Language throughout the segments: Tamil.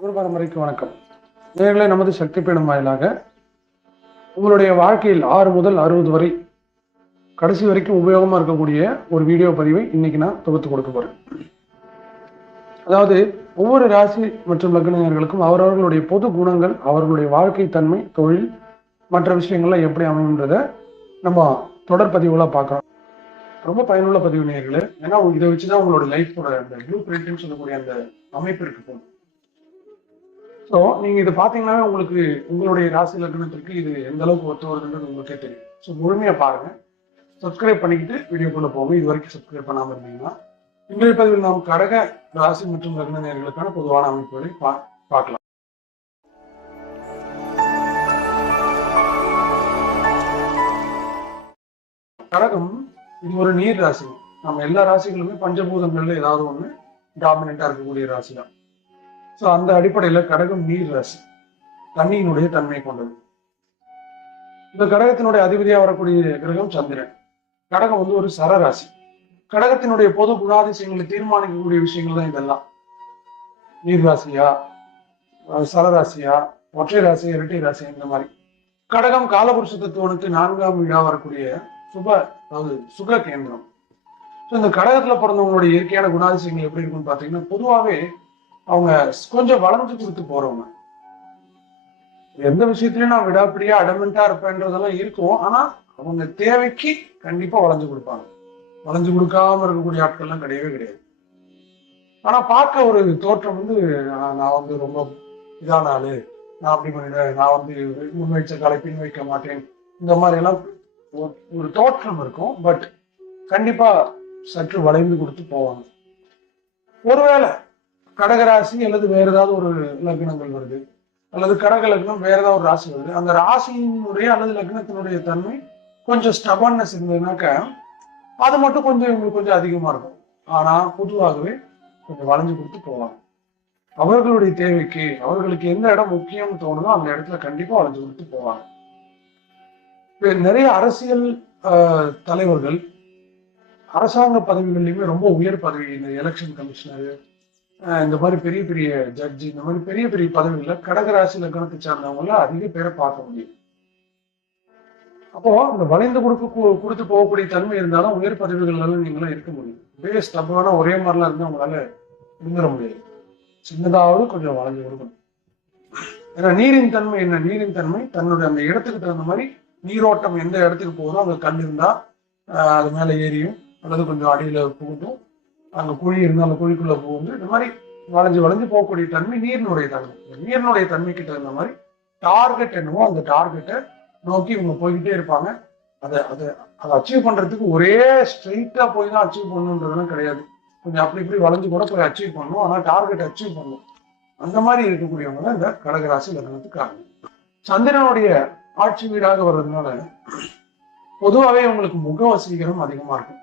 குரு பரம்பரைக்கு வணக்கம். நேர்களை நமது சக்தி பீடம் வாயிலாக உங்களுடைய வாழ்க்கையில் ஆறு முதல் அறுபது வரை கடைசி வரைக்கும் உபயோகமாக இருக்கக்கூடிய ஒரு வீடியோ பதிவை இன்னைக்கு நான் தொகுத்து கொடுக்க போறேன். அதாவது ஒவ்வொரு ராசி மற்றும் லக்னங்களுக்கும் அவரவர்களுடைய பொது குணங்கள் அவர்களுடைய வாழ்க்கை தன்மை தொழில் மற்ற விஷயங்கள்லாம் எப்படி அமையுன்றத நம்ம தொடர் பதிவுகளாக பார்க்கலாம். ரொம்ப பயனுள்ள பதிவு நேர்களே. ஏன்னா இதை வச்சு தான் உங்களோட லைஃபோட அந்த ப்ளூ பிரிண்ட்னு சொல்லக்கூடிய அந்த அமைப்பு இருக்கு. ஸோ நீங்கள் இதை பார்த்தீங்கன்னா உங்களுக்கு உங்களுடைய ராசி லக்னத்திற்கு இது எந்த அளவுக்கு ஒத்து வருதுன்றது உங்களுக்கே தெரியும். ஸோ முழுமையாக பாருங்க. சப்ஸ்கிரைப் பண்ணிக்கிட்டு வீடியோக்குள்ளே போங்க. இது வரைக்கும் சப்ஸ்கிரைப் பண்ணாமல் இருந்தீங்கன்னா இன்றைய பதிவில் நாம் கடக ராசி மற்றும் லக்ன நேர்களுக்கான பொதுவான அமைப்புகளை பா பார்க்கலாம். கடகம் இது ஒரு நீர் ராசி. நம்ம எல்லா ராசிகளுமே பஞ்சபூதங்கள்ல ஏதாவது ஒண்ணு டாமினண்டா இருக்கக்கூடிய ராசி தான் ஸோ அந்த அடிப்படையில் கடகம் நீர் ராசி. தண்ணியினுடைய தன்மை கொண்டது. இந்த கடகத்தினுடைய அதிபதியாக வரக்கூடிய கிரகம் சந்திரன். கடகம் வந்து ஒரு சரராசி. கடகத்தினுடைய பொது குணாதிசயங்களை தீர்மானிக்கக்கூடிய விஷயங்கள் தான் இதெல்லாம். நீர் ராசியா சரராசியா ஒற்றை ராசி இரட்டை ராசி இந்த மாதிரி. கடகம் காலபுருஷ தத்துவனுக்கு நான்காம் வீடாக வரக்கூடிய சுப அதாவது சுக கேந்திரம். ஸோ இந்த கடகத்தில் பிறந்தவங்களுடைய இயற்கையான குணாதிசயங்கள் எப்படி இருக்குன்னு பார்த்தீங்கன்னா பொதுவாகவே அவங்க கொஞ்சம் வளைஞ்சு கொடுத்து போறவங்க. எந்த விஷயத்திலயும் நான் விடாப்பிடியா அடமெண்டா இருப்பேன்றதெல்லாம் இருக்கும். ஆனா அவங்க தேவைக்கு கண்டிப்பா வளைஞ்சு கொடுப்பாங்க. வளைஞ்சு கொடுக்காம இருக்கக்கூடிய ஆட்கள்லாம் கிடையவே கிடையாது. ஆனா பார்க்க ஒரு தோற்றம் வந்து நான் வந்து ரொம்ப இதான ஆளு. நான் அப்படி பண்ணிடுறேன் நான் வந்து முன் வைச்ச காலை பின் வைக்க மாட்டேன். இந்த மாதிரி எல்லாம் ஒரு- ஒரு தோற்றம் இருக்கும். பட் கண்டிப்பா சற்று வளைந்து கொடுத்து போவாங்க. ஒருவேளை கடகராசி அல்லது வேற ஏதாவது ஒரு லக்னங்கள் வருது. அல்லது கடக லக்னம் வேற ஏதாவது ஒரு ராசி வருது. அந்த ராசியினுடைய அல்லது லக்னத்தினுடைய தன்மை கொஞ்சம் ஸ்டபன்னஸ் இருந்ததுனாக்கா அது மட்டும் கொஞ்சம் இவங்களுக்கு கொஞ்சம் அதிகமா இருக்கும். ஆனா பொதுவாகவே கொஞ்சம் வளைஞ்சு கொடுத்து போவாங்க அவர்களுடைய தேவைக்கு அவர்களுக்கு எந்த இடம் முக்கியம் தோணுதோ அந்த இடத்துல கண்டிப்பா வளைஞ்சு கொடுத்து போவாங்க நிறைய அரசியல் ஆஹ், தலைவர்கள் அரசாங்க பதவிகள்லையுமே ரொம்ப உயர் பதவி இந்த எலெக்ஷன் கமிஷனர் இந்த மாதிரி பெரிய பெரிய ஜட்ஜி இந்த மாதிரி பெரிய பெரிய பதவிகள்ல கடகராசி லக்னத்தை சார்ந்தவங்கள அதிக பேரை பார்க்க முடியும். அப்போ அந்த வளைந்து கொடுக்க கு- கொடுத்து போகக்கூடிய தன்மை இருந்தாலும் உயர் பதவிகள்லாம் நீங்களாம் இருக்க முடியும். ஒரே ஸ்டப்பான ஒரே மாதிரிலாம் இருந்தா உங்களால இருந்துட முடியாது. சின்னதாவது கொஞ்சம் வளைஞ்சு கொடுக்கணும். ஏன்னா நீரின் தன்மை என்ன? நீரின் தன்மை தன்னுடைய அந்த இடத்துக்கு தகுந்த மாதிரி நீரோட்டம் எந்த இடத்துக்கு போகுதோ அங்கே கல் இருந்தா அது மேல ஏறியும். அல்லது கொஞ்சம் அடியில புகுந்தும். அங்கே குழி இருந்து அந்த குழிக்குள்ள போகுது இந்த மாதிரி வளைஞ்சு வளைஞ்சு போகக்கூடிய தன்மை நீரினுடைய தன்மை. இந்த நீரினுடைய தன்மைக்கு தகுந்த மாதிரி டார்கெட் என்னவோ அந்த டார்கெட்டை நோக்கி இவங்க போய்கிட்டே இருப்பாங்க. அதை அதை அதை அச்சீவ் பண்றதுக்கு ஒரே ஸ்ட்ரெயிட்டாக போய் தான் அச்சீவ் பண்ணணுன்றதுலாம் கிடையாது. கொஞ்சம் அப்படி இப்படி வளைஞ்சு கூட போய் அச்சீவ் பண்ணணும் ஆனால் டார்கெட் அச்சீவ் பண்ணணும் அந்த மாதிரி இருக்கக்கூடியவங்க தான் இந்த கடகராசி லக்னத்துக்கு காரணம் சந்திரனுடைய ஆட்சி வீடாக வர்றதுனால பொதுவாகவே உங்களுக்கு முக வசீகரம் அதிகமாக இருக்கும்.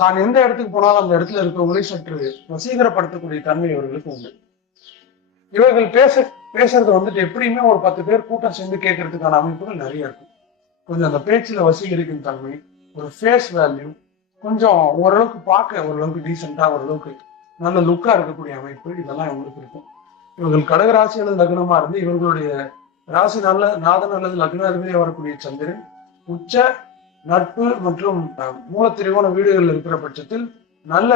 தான் எந்த இடத்துக்கு போனாலும் அந்த இடத்துல இருக்கவங்களை சற்று வசீகரப்படுத்தக்கூடிய தன்மை இவர்களுக்கு உண்டு. இவர்கள் பேச பேசுறது வந்துட்டு எப்படியுமே ஒரு பத்து பேர் கூட்டம் சேர்ந்து கேட்கறதுக்கான அமைப்புகள் நிறைய இருக்கும். கொஞ்சம் அந்த பேச்சுல வசீகரிக்கும் தன்மை ஒரு ஃபேஸ் வேல்யூ கொஞ்சம் ஓரளவுக்கு பார்க்க ஓரளவுக்கு டீசெண்டா ஓரளவுக்கு நல்ல லுக்கா இருக்கக்கூடிய அமைப்பு இதெல்லாம் இவங்களுக்கு இருக்கும். இவர்கள் கடகராசி அல்லது லக்னமா இருந்து இவர்களுடைய ராசி நல்ல நாதன் அல்லது லக்னாதிபதியாக வரக்கூடிய சந்திரன் உச்ச நட்பு மற்றும் மூலத்திரிவான வீடுகள் வீடுகளில் இருக்கிற பட்சத்தில் நல்ல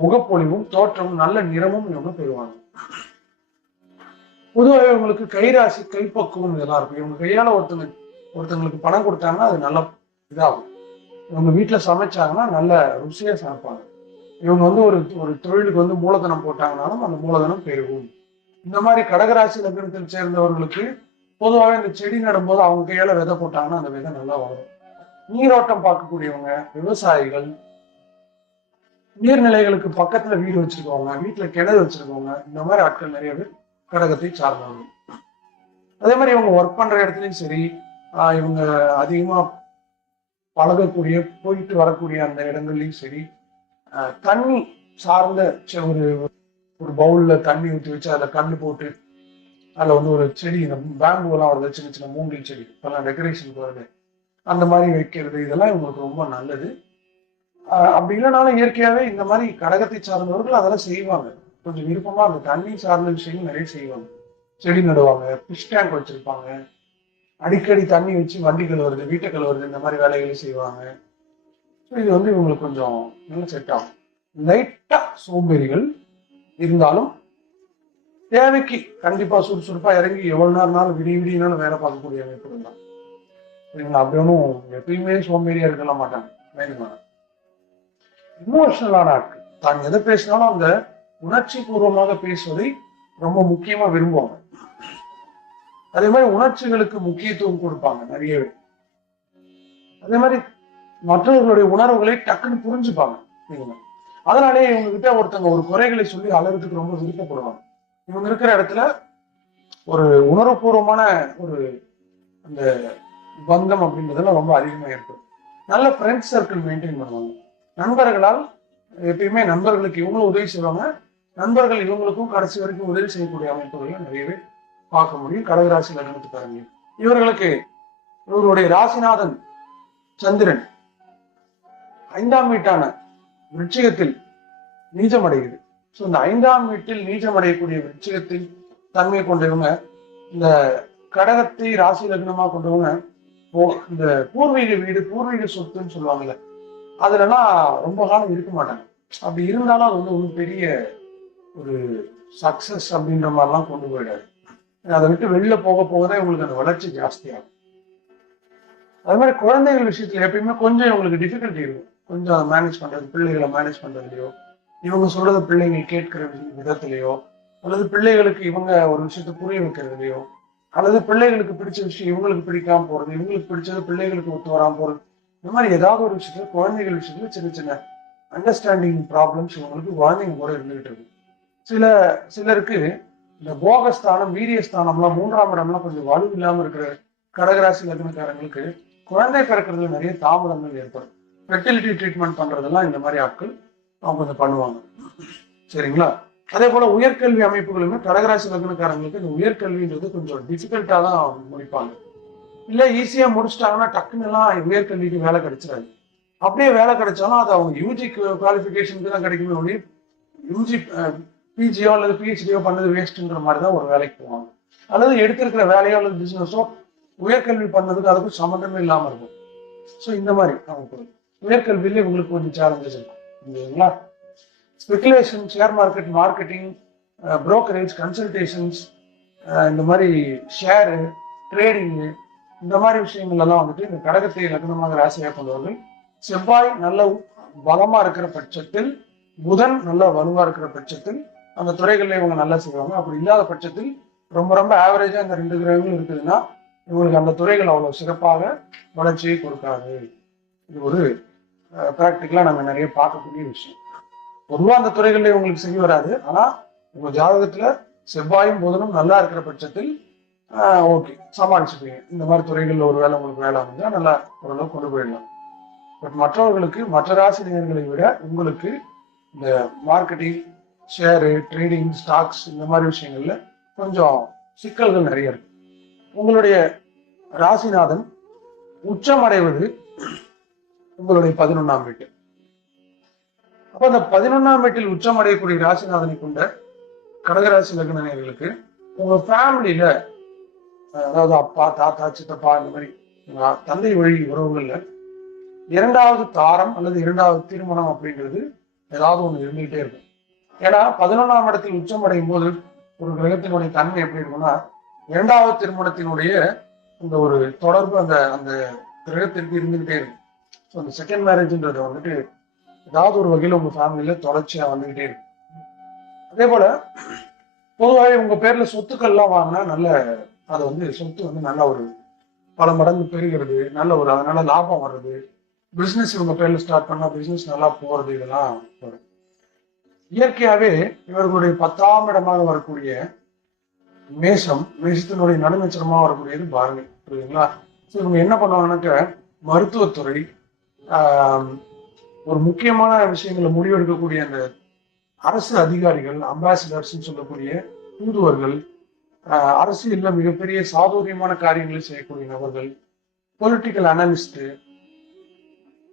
முகப்பொலிவும் தோற்றமும் நல்ல நிறமும் இவங்க பெறுவாங்க. பொதுவாக இவங்களுக்கு கைராசி கைப்பக்குவம் இதெல்லாம் இருக்கும். இவங்க கையால ஒருத்தங்க ஒருத்தங்களுக்கு பணம் கொடுத்தாங்கன்னா அது நல்ல இதாகும். இவங்க வீட்டுல சமைச்சாங்கன்னா நல்ல ருசியா சமைப்பாங்க. இவங்க வந்து ஒரு ஒரு தொழிலுக்கு வந்து மூலதனம் போட்டாங்கனாலும் அந்த மூலதனம் பெருகும். இந்த மாதிரி கடகராசி லக்னத்தில் சேர்ந்தவர்களுக்கு பொதுவாக இந்த செடி நடும்போது அவங்க கையால விதை போட்டாங்கன்னா அந்த விதை நல்லா வளரும். நீரோட்டம் பார்க்கக்கூடியவங்க விவசாயிகள் நீர்நிலைகளுக்கு பக்கத்துல வீடு வச்சிருக்கவங்க வீட்டுல கிணறு வச்சிருக்கவங்க இந்த மாதிரி ஆட்கள் நிறைய பேர் கடகத்தை சார்ந்தவங்க. அதே மாதிரி இவங்க ஒர்க் பண்ற இடத்துலயும் சரி ஆஹ் இவங்க அதிகமா பழகக்கூடிய போயிட்டு வரக்கூடிய அந்த இடங்கள்லயும் சரி ஆஹ் தண்ணி சார்ந்த ஒரு ஒரு பவுல்ல தண்ணி ஊற்றி வச்சு அதுல கண்ணு போட்டு அதுல வந்து ஒரு செடி இந்த பேம்பு எல்லாம் வருது சின்ன சின்ன மூங்கில் செடி இப்பெல்லாம் டெக்கரேஷனுக்கு வருது அந்த மாதிரி வைக்கிறது இதெல்லாம் இவங்களுக்கு ரொம்ப நல்லது. அப்படி இல்லைனாலும் இயற்கையாகவே இந்த மாதிரி கடகத்தை சார்ந்தவர்கள் அதெல்லாம் செய்வாங்க. கொஞ்சம் விருப்பமாக அந்த தண்ணி சார்ந்த விஷயங்கள் நிறைய செய்வாங்க. செடி நடுவாங்க ஃபிஷ் டேங்க் வச்சுருப்பாங்க. அடிக்கடி தண்ணி வச்சு வண்டி கழுவுறது வீட்டை கழுவுறது இந்த மாதிரி வேலைகளை செய்வாங்க. ஸோ இது வந்து இவங்களுக்கு கொஞ்சம் நல்ல செட் ஆகும். லைட்டாக சோம்பேறிகள் இருந்தாலும் தேவைக்கு கண்டிப்பாக சுறுசுறுப்பாக இறங்கி எவ்வளோ நேரம்னாலும் விடிய விடியனாலும் வேலை பார்க்கக்கூடிய அமைப்புகள் தான் சரிங்களா அப்படி ஒன்றும் எப்பயுமே சோம்பேறியா இருக்க மாட்டாங்க. வேணுமா இமோஷனலான ஆட்கள். தான் எதை பேசினாலும் அந்த உணர்ச்சி பூர்வமாக பேசுவதை ரொம்ப முக்கியமா விரும்புவாங்க. அதே மாதிரி உணர்ச்சிகளுக்கு முக்கியத்துவம் கொடுப்பாங்க நிறையவே. அதே மாதிரி மற்றவர்களுடைய உணர்வுகளை டக்குன்னு புரிஞ்சுப்பாங்க இவங்க. அதனாலே இவங்க கிட்ட ஒருத்தங்க ஒரு குறைகளை சொல்லி அலறதுக்கு ரொம்ப விருப்பப்படுவாங்க. இவங்க இருக்கிற இடத்துல ஒரு உணர்வுபூர்வமான ஒரு அந்த பந்தம் அப்படின்றதுல ரொம்ப அதிகமாக ஏற்படும். நல்ல ஃப்ரெண்ட்ஸ் சர்க்கிள் மெயின்டைன் பண்ணுவாங்க. நண்பர்களால் எப்பயுமே நண்பர்களுக்கு இவங்களும் உதவி செய்வாங்க. நண்பர்கள் இவங்களுக்கும் கடைசி வரைக்கும் உதவி செய்யக்கூடிய அமைப்புகளை நிறையவே பார்க்க முடியும். கடகராசி லக்னத்துக்காரங்க இவர்களுக்கு இவருடைய ராசிநாதன் சந்திரன் ஐந்தாம் வீட்டான விருட்சிகத்தில் நீச்சம் அடையுது. ஸோ இந்த ஐந்தாம் வீட்டில் நீச்சம் அடையக்கூடிய விருட்சிகத்தில் தன்மை கொண்டவங்க இந்த கடகத்தை ராசி லக்னமா கொண்டவங்க இந்த பூர்வீக வீடு பூர்வீக சொத்துன்னு சொல்லுவாங்கல்ல அதுலலாம் ரொம்ப காலம் இருக்க மாட்டாங்க. அப்படி இருந்தாலும் அது வந்து ஒரு பெரிய ஒரு சக்சஸ் அப்படின்ற மாதிரிலாம் கொண்டு போயிடாது அதை விட்டு வெளில போக போக தான் இவங்களுக்கு அந்த வளர்ச்சி ஜாஸ்தியாகும் அது மாதிரி குழந்தைகள் விஷயத்துல எப்பயுமே கொஞ்சம் இவங்களுக்கு டிஃபிகல்ட்டி இருக்கும். கொஞ்சம் அதை மேனேஜ் பண்றது பிள்ளைகளை மேனேஜ் பண்றதுலையோ இவங்க சொல்றத பிள்ளைங்க கேட்கிற விதத்திலேயோ அல்லது பிள்ளைகளுக்கு இவங்க ஒரு விஷயத்த புரிய வைக்கிறதுலையோ அல்லது பிள்ளைகளுக்கு பிடிச்ச விஷயம் இவங்களுக்கு பிடிக்காம போறது இவங்களுக்கு பிடிச்சது பிள்ளைகளுக்கு ஒத்து வராம போறது. இந்த மாதிரி ஏதாவது ஒரு விஷயத்துல குழந்தைகள் விஷயத்துல சின்ன சின்ன அண்டர்ஸ்டாண்டிங் ப்ராப்ளம்ஸ் இவங்களுக்கு குழந்தைங்க கூட இருந்துகிட்டு இருக்கு. சில சிலருக்கு இந்த போகஸ்தானம் வீரியஸ்தானம்லாம் மூன்றாம் இடம்லாம் கொஞ்சம் வலு இல்லாம இருக்கிற கடகராசி லக்னக்காரங்களுக்கு குழந்தை பிறக்கிறதுல நிறைய தாமதங்கள் ஏற்படும். ஃபெர்டிலிட்டி ட்ரீட்மெண்ட் பண்றதெல்லாம் இந்த மாதிரி ஆட்கள் அவங்க கொஞ்சம் பண்ணுவாங்க. சரிங்களா? அதே போல உயர்கல்வி அமைப்புகளுமே கடகராசி லக்னக்காரங்களுக்கு இந்த உயர்கல்வின்றது கொஞ்சம் டிஃபிகல்ட்டா தான் முடிப்பாங்க. இல்ல ஈஸியா முடிச்சிட்டாங்கன்னா டக்குன்னு எல்லாம் உயர்கல்விக்கு வேலை கிடைச்சிடாது. அப்படியே வேலை கிடைச்சாலும் அது அவங்க யூஜி குவாலிஃபிகேஷனுக்கு தான் கிடைக்குமே ஒழி யூஜி பிஜியோ அல்லது பிஹெச்டியோ பண்ணது வேஸ்ட்ன்ற மாதிரி தான் ஒரு வேலைக்கு போவாங்க. அல்லது எடுத்திருக்கிற வேலையோ அல்லது பிசினஸோ உயர்கல்வி பண்ணதுக்கு அதுக்கும் சம்மந்தமே இல்லாம இருக்கும். ஸோ இந்த மாதிரி அவங்க உயர்கல்வியில இவங்களுக்கு கொஞ்சம் சேலஞ்சஸ் இருக்கும். இல்லைங்களா speculation share market marketing brokerage consultations இந்த மாதிரி ஷேரு ட்ரேடிங்கு இந்த மாதிரி விஷயங்கள் எல்லாம் வந்துட்டு இந்த கடகத்தை லக்னமாக ராசியாக கொண்டவர்கள் செவ்வாய் நல்ல பலமா இருக்கிற பட்சத்தில் புதன் நல்ல வலுவா இருக்கிற பட்சத்தில் அந்த துறைகளில் இவங்க நல்லா செய்வாங்க. அப்படி இல்லாத பட்சத்தில் ரொம்ப ரொம்ப ஆவரேஜா இந்த ரெண்டு கிரகங்கள் இருக்குதுன்னா இவங்களுக்கு அந்த துறைகள் அவ்வளவு சிறப்பாக வளர்ச்சியை கொடுக்காது. இது ஒரு uh, ப்ராக்டிக்கலா நம்ம நிறைய பார்க்கக்கூடிய விஷயம். பொதுவா அந்த துறைகளில் உங்களுக்கு சரி வராது. ஆனா உங்க ஜாதகத்துல செவ்வாயும் புதனும் நல்லா இருக்கிற பட்சத்தில் ஓகே சமாளிச்சுப்பீங்க இந்த மாதிரி துறைகள்ல ஒரு வேலை உங்களுக்கு வேலை அமைஞ்சா நல்லா ஓரளவு கொண்டு போயிடலாம். பட் மற்றவர்களுக்கு மற்ற ராசினியர்களை விட உங்களுக்கு இந்த மார்க்கெட்டிங் ஷேரு ட்ரேடிங் ஸ்டாக்ஸ் இந்த மாதிரி விஷயங்கள்ல கொஞ்சம் சிக்கல்கள் நிறைய இருக்கு. உங்களுடைய ராசிநாதன் உச்சம் அடைவது உங்களுடைய பதினொன்றாம் வீட்டு. அப்ப அந்த பதினொன்னாம் வீட்டில் உச்சம் அடையக்கூடிய ராசிநாதனை கொண்ட கடகராசி லக்னர்களுக்கு உங்க ஃபேமிலியில அதாவது அப்பா தாத்தா சித்தப்பா இந்த மாதிரி தந்தை வழி உறவுகள்ல இரண்டாவது தாரம் அல்லது இரண்டாவது திருமணம் அப்படிங்கிறது ஏதாவது ஒண்ணு இருந்துகிட்டே இருக்கும். ஏன்னா பதினொன்றாம் இடத்தில் உச்சம் அடையும் போது ஒரு கிரகத்தினுடைய தன்மை எப்படி இருக்கும்னா இரண்டாவது திருமணத்தினுடைய அந்த ஒரு தொடர்பு அந்த அந்த கிரகத்திற்கு இருந்துகிட்டே இருக்கும். ஸோ அந்த செகண்ட் மேரேஜ்ன்றது வந்துட்டு ஏதாவது ஒரு வகையில் உங்க ஃபேமிலியில தொடர்ச்சியா வந்துகிட்டே இருக்கும். அதே போல பொதுவாகவே உங்க பேர்ல சொத்துக்கள்லாம் வாங்கினா நல்ல அது வந்து சொத்து வந்து நல்ல ஒரு பல மடங்கு பெருகிறது. நல்ல ஒரு அதனால லாபம் வர்றது. பிசினஸ் இவங்க பேர்ல ஸ்டார்ட் பண்ணா பிசினஸ் நல்லா போறது இதெல்லாம் வரும். இயற்கையாவே இவர்களுடைய பத்தாம் இடமாக வரக்கூடிய மேஷம் மேஷத்தினுடைய நடுநச்சரமாக வரக்கூடியது பாருங்க. புரியுதுங்களா? ஸோ இவங்க என்ன பண்ணுவாங்கன்னாக்க மருத்துவத்துறை ஒரு முக்கியமான விஷயங்களை முடிவெடுக்கக்கூடிய அந்த அரசு அதிகாரிகள் அம்பாசிடர்ஸ் சொல்லக்கூடிய தூதுவர்கள் அரசியலில் மிகப்பெரிய சாதுரியமான காரியங்களை செய்யக்கூடிய நபர்கள் பொலிட்டிக்கல் அனலிஸ்ட்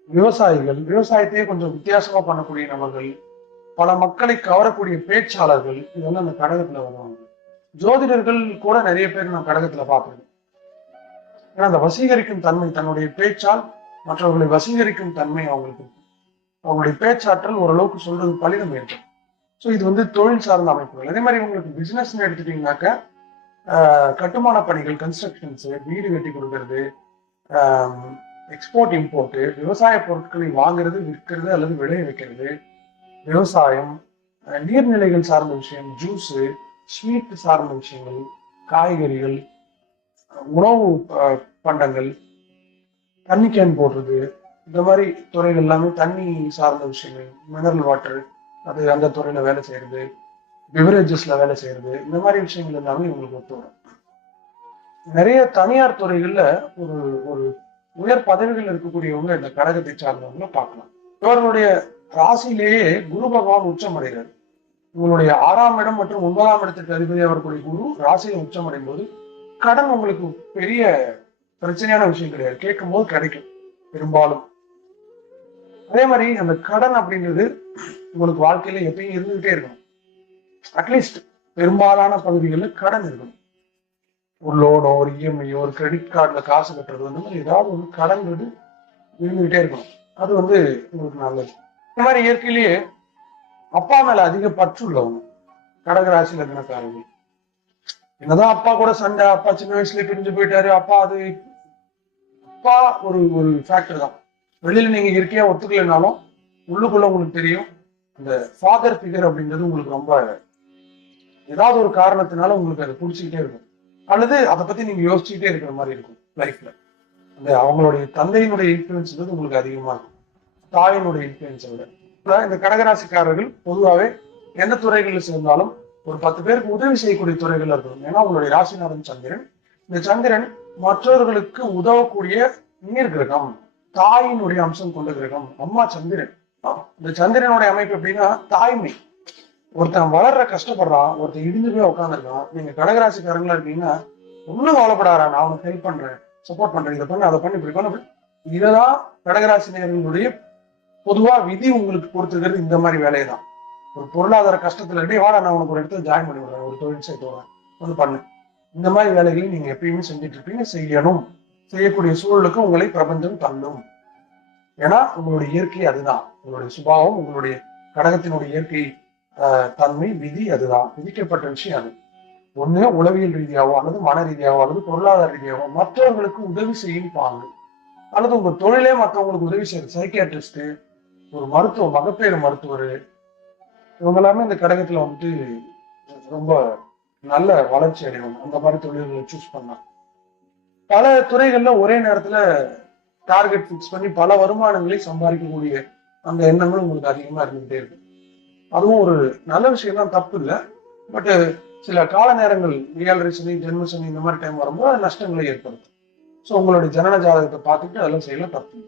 விவசாயிகள் விவசாயத்தையே கொஞ்சம் வித்தியாசமா பண்ணக்கூடிய நபர்கள் பல மக்களை கவரக்கூடிய பேச்சாளர்கள் இதெல்லாம் அந்த கடகத்துல வருவாங்க. ஜோதிடர்கள் கூட நிறைய பேர் நான் கடகத்துல பார்க்குறேன் ஏன்னா அந்த வசீகரிக்கும் தன்மை தன்னுடைய பேச்சால் மற்றவர்களை வசீகரிக்கும் தன்மை அவங்களுக்கு அவங்களுடைய பேச்சாற்றல் ஓரளவுக்கு சொல்றது பலிதம் ஏற்படும் ஸோ இது வந்து தொழில் சார்ந்த அமைப்புகள். அதே மாதிரி உங்களுக்கு பிசினஸ்ன்னு எடுத்துட்டீங்கன்னாக்க கட்டுமான பணிகள் கன்ஸ்ட்ரக்ஷன்ஸ் வீடு கட்டி கொடுக்கறது எக்ஸ்போர்ட் இம்போர்ட்டு விவசாய பொருட்களை வாங்குறது விற்கிறது அல்லது விளைய வைக்கிறது விவசாயம் நீர்நிலைகள் சார்ந்த விஷயம் ஜூஸு ஸ்வீட் சார்ந்த விஷயங்கள் காய்கறிகள் உணவு பண்டங்கள் தண்ணி கேன் போடுறது இந்த மாதிரி துறைகள் எல்லாமே தண்ணி சார்ந்த விஷயங்கள் மினரல் வாட்டர் அது அந்த துறையில வேலை செய்யறது பிவரேஜஸ்ல வேலை செய்யறது இந்த மாதிரி விஷயங்கள் எல்லாமே இவங்களுக்கு ஒத்து வரும். நிறைய தனியார் துறைகள்ல ஒரு ஒரு உயர் பதவிகள் இருக்கக்கூடியவங்க இந்த கடகத்தை சார்ந்தவங்கள பார்க்கலாம். இவர்களுடைய ராசியிலேயே குரு பகவான் உச்சமடைகிறார். உங்களுடைய ஆறாம் இடம் மற்றும் ஒன்பதாம் இடத்திற்கு அதிபதியாக வரக்கூடிய குரு ராசியை உச்சமடையும் போது கடன் உங்களுக்கு பெரிய பிரச்சனையான விஷயம் கிடையாது. கேட்கும் போது கிடைக்கும். பெரும்பாலும் அதே மாதிரி அந்த கடன் அப்படின்றது உங்களுக்கு வாழ்க்கையில எப்பயும் இருந்துகிட்டே இருக்கணும். அட்லீஸ்ட் பெரும்பாலான பகுதிகளில் கடன் இருக்கணும். ஒரு லோனோ ஒரு இஎம்ஐயோ ஒரு கிரெடிட் கார்டுல காசு கட்டுறது அந்த மாதிரி ஏதாவது ஒரு கடன்றது இருந்துகிட்டே இருக்கணும். அது வந்து உங்களுக்கு நல்லது. இந்த மாதிரி இயற்கையிலேயே அப்பா மேல அதிக பற்று உள்ளவங்க கடகராசி லக்னக்காரங்க என்னதான் அப்பா கூட சண்டை அப்பா சின்ன வயசுல பிரிஞ்சு போயிட்டாரு அப்பா அது அப்பா ஒரு ஒரு ஃபேக்டர் தான். வெளியில நீங்க இயற்கையா ஒத்துக்கலைனாலும் உள்ளுக்குள்ள உங்களுக்கு தெரியும். இந்த ஃபாதர் ஃபிகர் அப்படிங்கிறது உங்களுக்கு ரொம்ப ஏதாவது ஒரு காரணத்தினால உங்களுக்கு அது பிடிச்சிக்கிட்டே இருக்கும். அல்லது அதை பத்தி நீங்க யோசிச்சுக்கிட்டே இருக்கிற மாதிரி இருக்கும் லைஃப்ல அந்த அவங்களுடைய தந்தையினுடைய இன்ஃபுளுன்ஸ் உங்களுக்கு அதிகமா இருக்கும். தாயினுடைய இன்ஃபுளுன்ஸை விட. இந்த கடகராசிக்காரர்கள் பொதுவாகவே எந்த துறைகளில் சேர்ந்தாலும் ஒரு பத்து பேருக்கு உதவி செய்யக்கூடிய துறைகள் இருக்கணும். ஏன்னா உங்களுடைய ராசிநாதன் சந்திரன். இந்த சந்திரன் மற்றவர்களுக்கு உதவக்கூடிய நீர் கிரகம் தாயினுடைய அம்சம் கொண்ட கிரகம் அம்மா சந்திரன். இந்த சந்திரனுடைய அமைப்பு எப்படின்னா தாய்மை. ஒருத்தன் வளர்ற கஷ்டப்படுறான் ஒருத்தன் இடிஞ்சு போய் உட்காந்துருக்கான் நீங்க கடகராசிக்காரங்களா இருக்கீங்கன்னா ஒன்னும் கவலைப்படாரா நான் அவனுக்கு ஹெல்ப் பண்றேன் சப்போர்ட் பண்றேன் இதை பண்ணு அதை பண்ணி இப்படி பண்ண கடகராசி நேரங்களுடைய பொதுவா விதி உங்களுக்கு கொடுத்துக்கிறது இந்த மாதிரி வேலையை தான் ஒரு பொருளாதார கஷ்டத்துல டே வாடா நான் உனக்கு ஒரு இடத்துல ஜாயின் பண்ணி விடுறேன் ஒரு தொழில் செய்து வரேன் வந்து பண்ணு. இந்த மாதிரி வேலைகளை நீங்க எப்பயுமே செஞ்சுட்டு இருப்பீங்க செய்யணும். செய்யக்கூடிய சூழலுக்கு உங்களை பிரபஞ்சம் தள்ளும். ஏன்னா உங்களுடைய இயற்கை அதுதான். உங்களுடைய சுபாவம் உங்களுடைய கடகத்தினுடைய இயற்கை தன்மை விதி அதுதான். விதிக்கப்பட்ட விஷயம் அது. ஒண்ணு உளவியல் ரீதியாவோ அல்லது மன ரீதியாவோ அல்லது பொருளாதார ரீதியாவோ மற்றவர்களுக்கு உதவி செய்யும் பாங்கு அல்லது உங்க தொழிலே மற்றவங்களுக்கு உதவி செய்யறது சைக்கியாட்ரிஸ்ட் ஒரு மருத்துவ மகப்பேறு மருத்துவர். இவங்க எல்லாமே இந்த கடகத்துல வந்துட்டு ரொம்ப நல்ல வளர்ச்சி அடையணும் அந்த மாதிரி தொழில்களை சூஸ் பண்ணலாம் பல துறைகள்ல ஒரே நேரத்துல டார்கெட் ஃபிக்ஸ் பண்ணி பல வருமானங்களை சம்பாதிக்கக்கூடிய அந்த எண்ணங்கள் உங்களுக்கு அதிகமா இருந்துகிட்டே இருக்கு. அதுவும் ஒரு நல்ல விஷயம் தான் தப்பு இல்லை. பட் சில கால நேரங்கள் ஏழரை சனி ஜென்ம சனி இந்த மாதிரி டைம் வரும்போது அது நஷ்டங்களை ஏற்படுத்தும். ஸோ உங்களுடைய ஜனன ஜாதகத்தை பார்த்துட்டு அதெல்லாம் செய்யலாம் தப்பு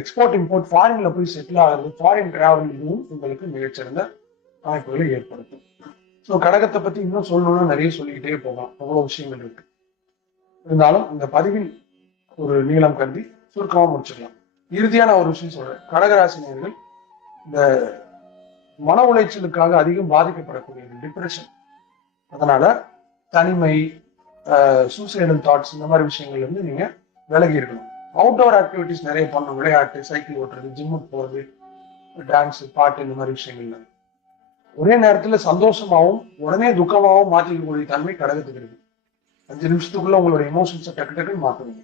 எக்ஸ்போர்ட் இம்போர்ட் ஃபாரின்ல போய் செட்டில் ஆகிறது ஃபாரின் டிராவலிங்கும் உங்களுக்கு மிகச்சிறந்த வாய்ப்புகளை ஏற்படுத்தும். ஸோ கடகத்தை பத்தி இன்னும் சொல்லணும்னு நிறைய சொல்லிக்கிட்டே போகலாம். அவ்வளோ விஷயங்கள் இருக்கு. இருந்தாலும் இந்த பதிவின் ஒரு நீளம் கருதி சுருக்கமா முடிச்சுக்கலாம். இறுதியான ஒரு விஷயம் சொல்றேன். கடகராசினியர்கள் இந்த மன உளைச்சலுக்காக அதிகம் பாதிக்கப்படக்கூடியது டிப்ரெஷன் அதனால தனிமை சூசைடல் தாட்ஸ் இந்த மாதிரி விஷயங்கள்ல இருந்து நீங்க விலகி இருக்கணும். அவுட்டோர் ஆக்டிவிட்டிஸ் நிறைய பண்ணணும். விளையாட்டு சைக்கிள் ஓட்டுறது ஜிம்முக்கு போறது டான்ஸ் பாட்டு இந்த மாதிரி விஷயங்கள்ல. ஒரே நேரத்துல சந்தோஷமாகவும் உடனே துக்கமாகவும் மாற்றிக்கக்கூடிய தன்மை கடகத்துக்கு இருக்கு. அஞ்சு நிமிஷத்துக்குள்ள உங்களோட எமோஷன்ஸை டக்கு டக்குன்னு மாற்றுவீங்க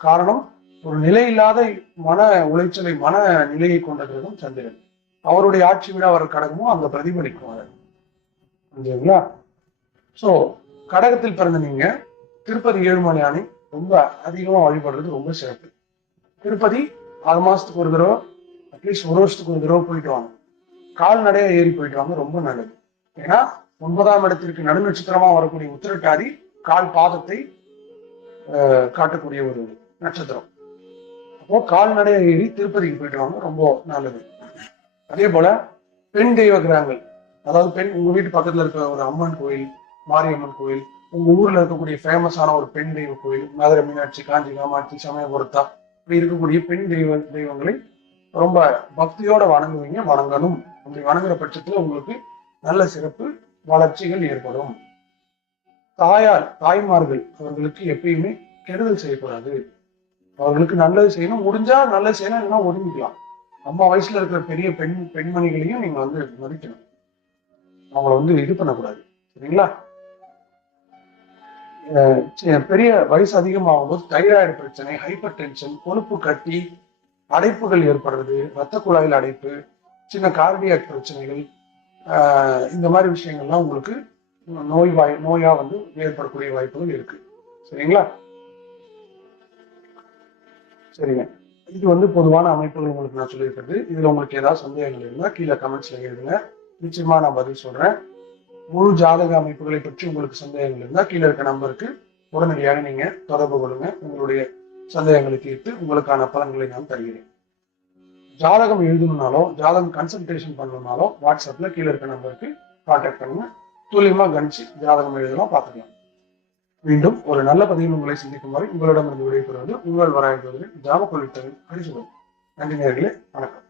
காரணம் ஒரு நிலை இல்லாத மன உளைச்சலை மன நிலையை கொண்ட கிரகம் சந்திரன். அவருடைய ஆட்சி விட அவர் கடகமும் அங்க பிரதிபலிக்கும் அதை. புரியுதுங்களா சோ கடகத்தில் பிறந்த நீங்க திருப்பதி ஏழுமலையானை ரொம்ப அதிகமா வழிபடுறது ரொம்ப சிறப்பு. திருப்பதி ஆறு மாசத்துக்கு ஒரு தடவை அட்லீஸ்ட் ஒரு வருஷத்துக்கு ஒரு தடவை போயிட்டு வாங்க. கால்நடையா ஏறி போயிட்டு வாங்க ரொம்ப நல்லது. ஏன்னா ஒன்பதாம் இடத்திற்கு நடுநட்சத்திரமா வரக்கூடிய உத்திரட்டாதி கால் பாதத்தை ஆஹ், காட்டக்கூடிய ஒரு நட்சத்திரம். அப்போ கால்நடை ஏறி திருப்பதிக்கு போயிட்டு வாங்க ரொம்ப நல்லது. அதே போல பெண் தெய்வ கிரகங்கள் அதாவது பெண் உங்க வீட்டு பக்கத்துல இருக்க ஒரு அம்மன் கோயில் மாரியம்மன் கோயில் உங்க ஊர்ல இருக்கக்கூடிய ஃபேமஸான ஒரு பெண் தெய்வ கோயில் மதுரை மீனாட்சி காஞ்சி காமாட்சி சமயபுரத்தா இப்படி இருக்கக்கூடிய பெண் தெய்வ தெய்வங்களை ரொம்ப பக்தியோட வணங்குவீங்க வணங்கணும். அப்படி வணங்குற பட்சத்துல உங்களுக்கு நல்ல சிறப்பு வளர்ச்சிகள் ஏற்படும். தாயார் தாய்மார்கள் அவர்களுக்கு எப்பயுமே கெடுதல் செய்யக்கூடாது. அவர்களுக்கு நல்லது செய்யணும். முடிஞ்சா நல்லது செய்யணும். இல்லைன்னா ஒதுங்கிக்கலாம். அம்மா வயசுல இருக்கிற பெரிய பெண் பெண்மணிகளையும் நீங்க வந்து மதிக்கணும். அவங்கள வந்து இது பண்ணக்கூடாது. சரிங்களா? அஹ் பெரிய வயசு அதிகமாகும் போது தைராய்டு பிரச்சனை ஹைப்பர் டென்ஷன் கொழுப்பு கட்டி அடைப்புகள் ஏற்படுறது ரத்த குழாயில் அடைப்பு சின்ன கார்டியாக் பிரச்சனைகள் ஆஹ் இந்த மாதிரி விஷயங்கள்லாம் உங்களுக்கு நோய் வாய் நோயா வந்து ஏற்படக்கூடிய வாய்ப்புகள் இருக்கு. சரிங்களா? சரிங்க. இது வந்து பொதுவான அமைப்புகள் உங்களுக்கு நான் சொல்லியிருக்கிறது. இதுல உங்களுக்கு ஏதாவது சந்தேகங்கள் இருந்தால் கீழே கமெண்ட்ஸ்ல எழுதுங்க. நிச்சயமா நான் பதில் சொல்றேன். முழு ஜாதக அமைப்புகளை பற்றி உங்களுக்கு சந்தேகங்கள் இருந்தால் கீழே இருக்க நம்பருக்கு உடனடியாக நீங்க தொடர்பு கொள்ளுங்க. உங்களுடைய சந்தேகங்களை தீர்த்து உங்களுக்கான பலன்களை நான் தருகிறேன். ஜாதகம் எழுதணும்னாலோ ஜாதகம் கன்சல்டேஷன் பண்ணணும்னாலோ வாட்ஸ்அப்ல கீழே இருக்க நம்பருக்கு கான்டாக்ட் பண்ணுங்க. துல்லியமா கணிச்சு ஜாதகம் எழுதலாம் பார்த்துக்கலாம். மீண்டும் ஒரு நல்ல பதிவில் உங்களை சந்திக்கும் வரை உங்களிடமிருந்து விடைபெறுவது உங்கள் வராயப்படுவது ஜாம கொள்ளித்தவின் நன்றி நேர்களே வணக்கம்.